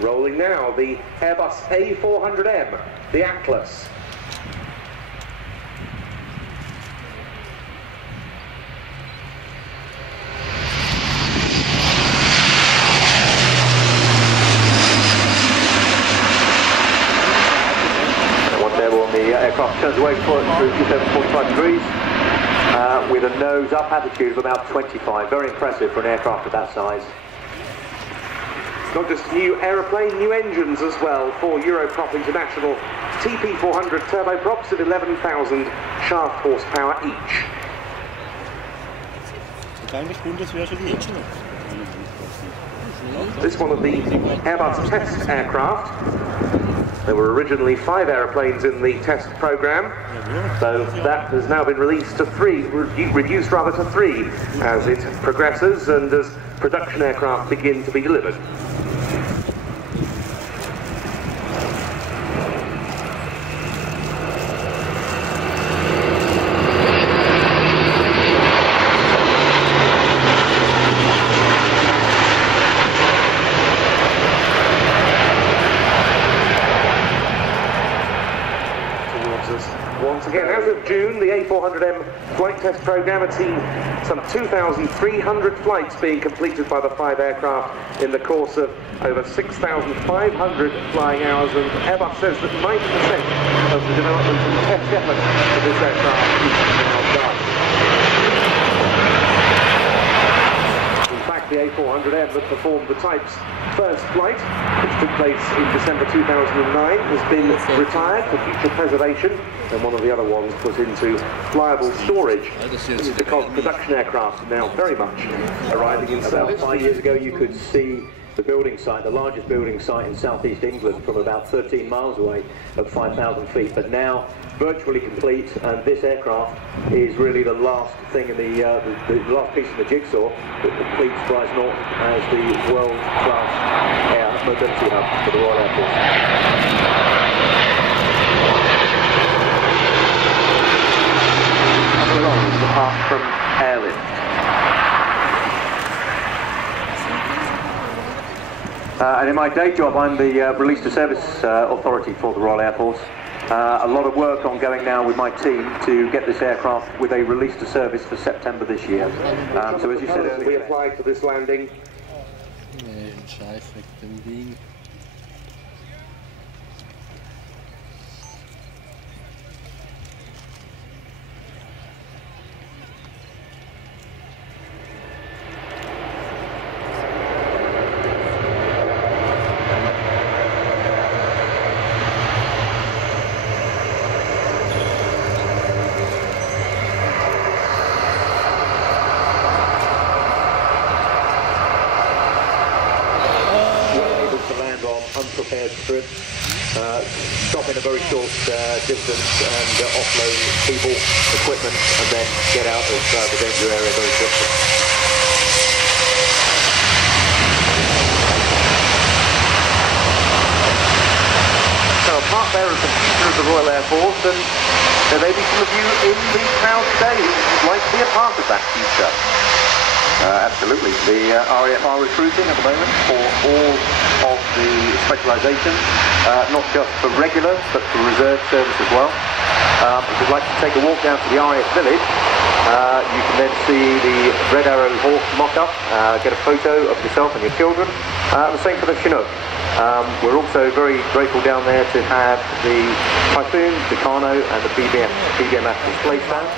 Rolling now, the Airbus A400M, the Atlas. Once airborne, the aircraft turns away through 2745 degrees with a nose up attitude of about 25. Very impressive for an aircraft of that size. Not just new aeroplane, new engines as well for Europrop International. TP400 turboprops at 11,000 shaft horsepower each. This one of the Airbus test aircraft. There were originally 5 aeroplanes in the test program, so that has now been released to 3, reduced rather to 3 as it progresses and as production aircraft begin to be delivered. Once again, as of June, the A400M flight test program had seen some 2,300 flights being completed by the 5 aircraft in the course of over 6,500 flying hours, and Airbus says that 90% of the development and test effort for this aircraft is now done. In fact, the A400M that performed the type's first flight, which took place in December 2009, has been retired for future preservation, and one of the other ones put into flyable storage. This is because production aircraft are now very much arriving in service. 5 years ago you could see the building site, the largest building site in southeast England, from about 13 miles away at 5,000 feet, but now virtually complete, and this aircraft is really the last thing in the last piece of the jigsaw that completes Brize Norton as the world-class air mobility hub for the Royal Air Force. Apart from airlift. And in my day job, I'm the Release to Service Authority for the Royal Air Force. A lot of work ongoing now with my team to get this aircraft with a release to service for September this year. So as you said earlier, we applied for this landing. unprepared strip, stop in a very short distance and offload people, equipment, and then get out of the danger area very quickly. So a part there of the future of the Royal Air Force, and there may be some of you in the crowd today who would like to be a part of that future. Absolutely. The RIAT are recruiting at the moment for all of the specialisations, not just for regular, but for reserve service as well. If you'd like to take a walk down to the RIAT village, you can then see the Red Arrow horse mock-up, get a photo of yourself and your children. The same for the Chinook. We're also very grateful down there to have the Typhoon, the Carno and the BBMF display stand.